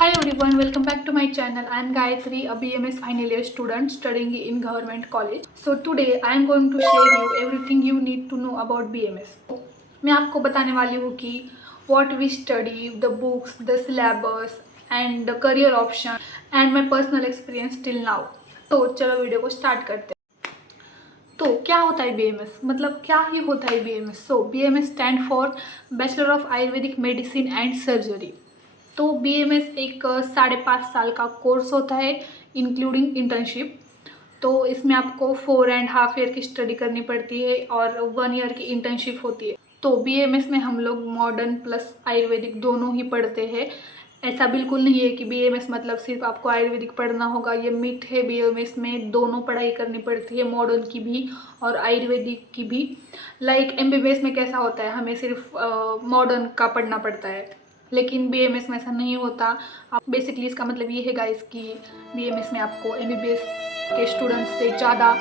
Hi everyone, welcome back to my channel. I am Gayatri, a BMS final year student studying in government college. So today I am going to share you everything you need to know about BMS. मैं आपको बताने वाली हूँ कि what we study, the books, the syllabus and the career option and my personal experience till now. तो चलो video को start करते हैं। तो क्या होता है BMS? मतलब क्या ही होता है BMS? So BMS stand for bachelor of Ayurvedic medicine and surgery. तो BMS एक 5.5 साल का कोर्स होता है इंक्लूडिंग इंटर्नशिप। तो इसमें आपको 4.5 ईयर की स्टडी करनी पड़ती है और 1 ईयर की इंटर्नशिप होती है। तो BMS में हम लोग मॉडर्न प्लस आयुर्वेदिक दोनों ही पढ़ते हैं। ऐसा बिल्कुल नहीं है कि BMS मतलब सिर्फ आपको आयुर्वेदिक पढ़ना होगा, ये मिथ है। BMS में दोनों पढ़ाई करनी पड़ती है, मॉडर्न की भी और आयुर्वेदिक की भी। लाइक MBBS में कैसा होता है, हमें सिर्फ मॉडर्न का पढ़ना पड़ता है, लेकिन BMS में ऐसा नहीं होता। आप बेसिकली इसका मतलब ये है गाइस कि BMS में आपको MBBS के स्टूडेंट्स से ज़्यादा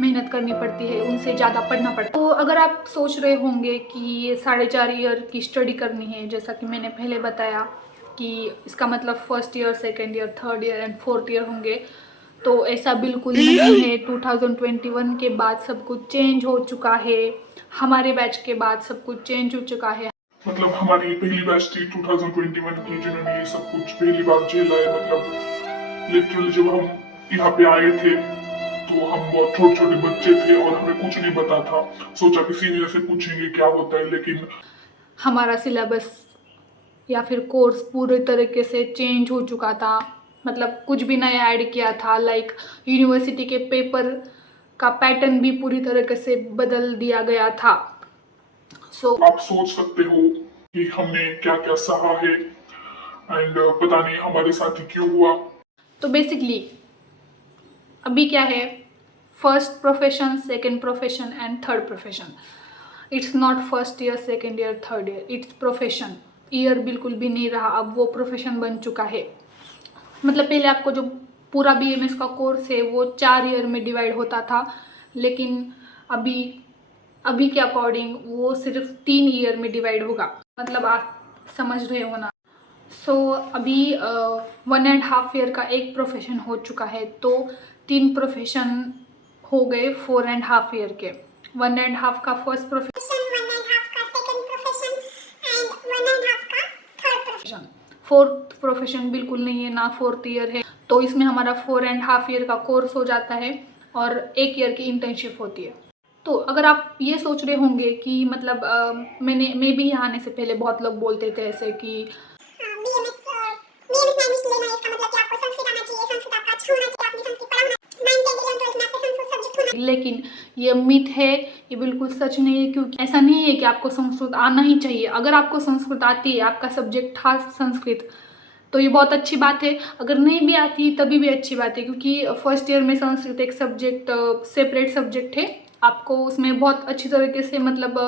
मेहनत करनी पड़ती है, उनसे ज़्यादा पढ़ना पड़ता है। तो अगर आप सोच रहे होंगे कि ये 4.5 ईयर की स्टडी करनी है, जैसा कि मैंने पहले बताया कि इसका मतलब first year, second year, third year and fourth year होंगे, तो ऐसा बिल्कुल नहीं है। 2021 के बाद सब कुछ चेंज हो चुका है, हमारे बैच के बाद सब कुछ चेंज हो चुका है। मतलब हमारी पहली बैच थी 2021 की, जिन्होंने ये सब कुछ पहली बार झेला है। मतलब लिटरली जब हम यहाँ पे आए थे तो हम बहुत छोटे छोटे बच्चे थे और हमें कुछ नहीं पता था। सोचा कि सीनियर से पूछेंगे क्या होता है, लेकिन हमारा सिलेबस या फिर कोर्स पूरे तरीके से चेंज हो चुका था। मतलब कुछ भी नया ऐड किया था। लाइक यूनिवर्सिटी के पेपर का पैटर्न भी पूरी तरीके से बदल दिया गया था। आप सोच सकते हो कि हमने क्या क्या सहा है एंड पता नहीं हमारे साथ ही क्यों हुआ। तो बेसिकली अभी क्या है, first profession, second profession and third profession. It's not first year, second year, third year, it's profession. Year बिल्कुल भी नहीं रहा, अब वो प्रोफेशन बन चुका है। मतलब पहले आपको जो पूरा BMS का कोर्स है वो 4 ईयर में डिवाइड होता था, लेकिन अभी के अकॉर्डिंग वो सिर्फ 3 ईयर में डिवाइड होगा। मतलब आप समझ रहे हो ना। सो अभी 1.5 ईयर का एक प्रोफेशन हो चुका है, तो 3 प्रोफेशन हो गए 4.5 ईयर के। 1.5 का फर्स्ट प्रोफेशन, 1.5 का सेकंड प्रोफेशन एंड 1.5 का थर्ड प्रोफेशन। फोर्थ प्रोफेशन बिल्कुल नहीं है, ना फोर्थ ईयर है। तो इसमें हमारा 4.5 ईयर का कोर्स हो जाता है और 1 ईयर की इंटर्नशिप होती है। तो अगर आप ये सोच रहे होंगे कि मतलब मैं भी यहाँ आने से पहले बहुत लोग बोलते थे ऐसे कि लेकिन ये मिथ है, ये बिल्कुल सच नहीं है। क्योंकि ऐसा नहीं है कि आपको संस्कृत आना ही चाहिए। अगर आपको संस्कृत आती है, आपका सब्जेक्ट था संस्कृत, तो ये बहुत अच्छी बात है। अगर नहीं भी आती तभी भी अच्छी बात है, क्योंकि फर्स्ट ईयर में संस्कृत एक सब्जेक्ट, सेपरेट सब्जेक्ट है। आपको उसमें बहुत अच्छी तरीके से मतलब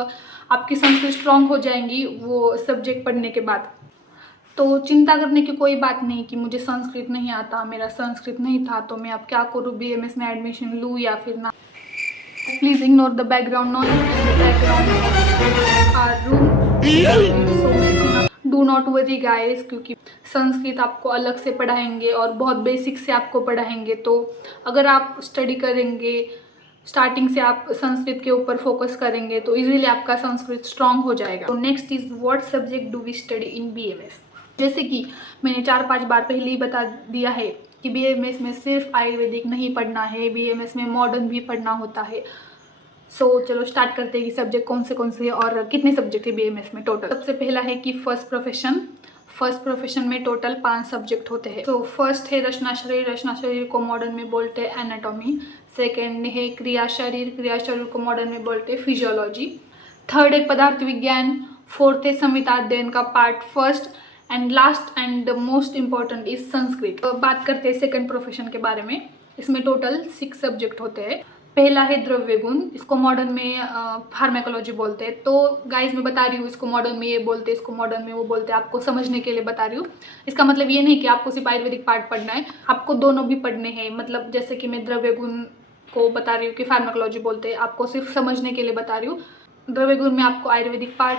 आपकी संस्कृत स्ट्रांग हो जाएंगी वो सब्जेक्ट पढ़ने के बाद। तो चिंता करने की कोई बात नहीं कि मुझे संस्कृत नहीं आता, मेरा संस्कृत नहीं था, तो मैं अब क्या करूँ, BMS में एडमिशन लूँ या फिर ना। Please ignore the background noise in the background our room. Do not worry guys, क्योंकि संस्कृत आपको अलग से पढ़ाएंगे और बहुत बेसिक से आपको पढ़ाएंगे। तो अगर आप स्टडी करेंगे, स्टार्टिंग से आप संस्कृत के ऊपर फोकस करेंगे, तो इजीली आपका संस्कृत स्ट्रांग हो जाएगा। तो next is what subject do we study in BMS। जैसे कि मैंने 4-5 बार पहले ही बता दिया है कि BMS में सिर्फ आयुर्वेदिक नहीं पढ़ना है, BMS में मॉडर्न भी पढ़ना होता है। सो चलो स्टार्ट करते हैं कि सब्जेक्ट कौन से और कितने सब्जेक्ट है BMS में टोटल। सबसे पहला है कि फर्स्ट प्रोफेशन में टोटल 5 सब्जेक्ट होते हैं। तो फर्स्ट है रचना शरीर को मॉडर्न में बोलते हैं एनाटॉमी। सेकेंड है क्रिया शरीर को मॉडर्न में बोलते हैं फिजियोलॉजी। थर्ड है पदार्थ विज्ञान। फोर्थ है संहिता अध्ययन का part first and last and the most important is Sanskrit. बात करते हैं सेकेंड प्रोफेशन के बारे में। इसमें टोटल 6 सब्जेक्ट होते हैं। पहला है द्रव्य गुण, इसको मॉडर्न में फार्मेकोलॉजी बोलते हैं। तो गाइस मैं बता रही हूँ, इसको मॉडर्न में ये बोलते हैं, इसको मॉडर्न में वो बोलते हैं, आपको समझने के लिए बता रही हूँ। इसका मतलब ये नहीं कि आपको सिर्फ आयुर्वेदिक पार्ट पढ़ना है, आपको दोनों भी पढ़ने हैं। मतलब जैसे कि मैं द्रव्य गुण को बता रही हूँ कि फार्मेकोलॉजी बोलते हैं, आपको सिर्फ समझने के लिए बता रही हूँ। द्रव्य गुण में आपको आयुर्वेदिक पार्ट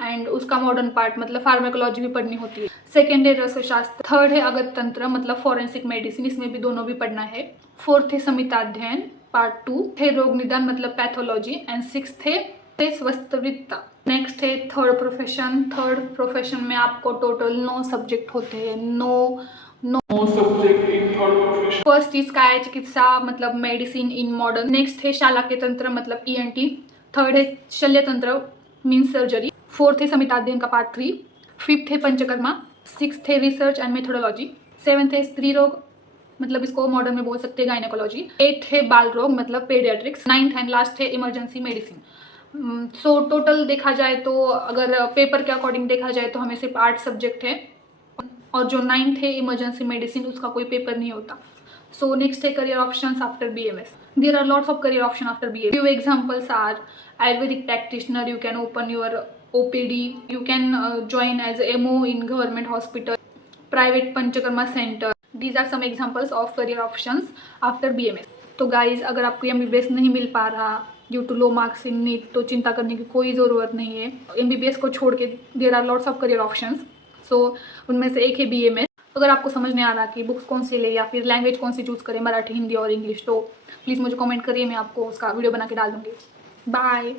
एंड उसका मॉडर्न पार्ट मतलब फार्मेकोलॉजी भी पढ़नी होती है। सेकेंड है रसशास्त्र, थर्ड है अगत तंत्र मतलब फॉरेंसिक मेडिसिन, इसमें भी दोनों भी पढ़ना है। फोर्थ है संहिताध्ययन पार्ट 2 है रोग निदान मतलब पैथोलॉजी, एंड सिक्स्थ है स्वास्थ्यविद्ता। नेक्स्ट है थर्ड प्रोफेशन। थर्ड प्रोफेशन में आपको टोटल 9 सब्जेक्ट होते हैं, 9 subject in third profession. First is काय चिकित्सा मतलब मेडिसिन इन मॉडर्न। नेक्स्ट है शाला के तंत्र मतलब ENT। थर्ड है शल्य तंत्र मीन्स सर्जरी। फोर्थ है संहिताध्ययन का पार्ट 3। फिफ्थ है पंचकर्मा। सिक्स्थ है रिसर्च एंड मेथोडोलॉजी। सेवन्थ है स्त्री रोग मतलब इसको मॉडर्न में बोल सकते हैं गायनेकोलॉजी। एट्थ है बाल रोग मतलब पेडियाट्रिक्स। नाइन्थ एंड लास्ट है इमरजेंसी मेडिसिन। सो टोटल देखा जाए तो अगर पेपर के अकॉर्डिंग देखा जाए तो हमें सिर्फ 8 सब्जेक्ट है, और जो 9th है इमरजेंसी मेडिसिन उसका कोई पेपर नहीं होता। सो नेक्स्ट है career options after BMS. There are lots of career options after BMS. Few examples are Ayurvedic practitioner, you can open your OPD, you can join as MO in government hospital, private Panchakarma center. These are some examples of career options after BMS. तो guys अगर आपको MBBS नहीं मिल पा रहा due to low marks in NEET तो चिंता करने की कोई ज़रूरत नहीं है। MBBS को छोड़ के there are lots of career options, so उनमें से एक है BMS। अगर आपको समझ नहीं आ रहा कि बुक्स कौन सी ले या फिर लैंग्वेज कौन सी चूज़ करें, मराठी, हिंदी और इंग्लिश, तो प्लीज़ मुझे कमेंट करिए, मैं आपको उसका वीडियो बना के डाल दूँगी। बाय।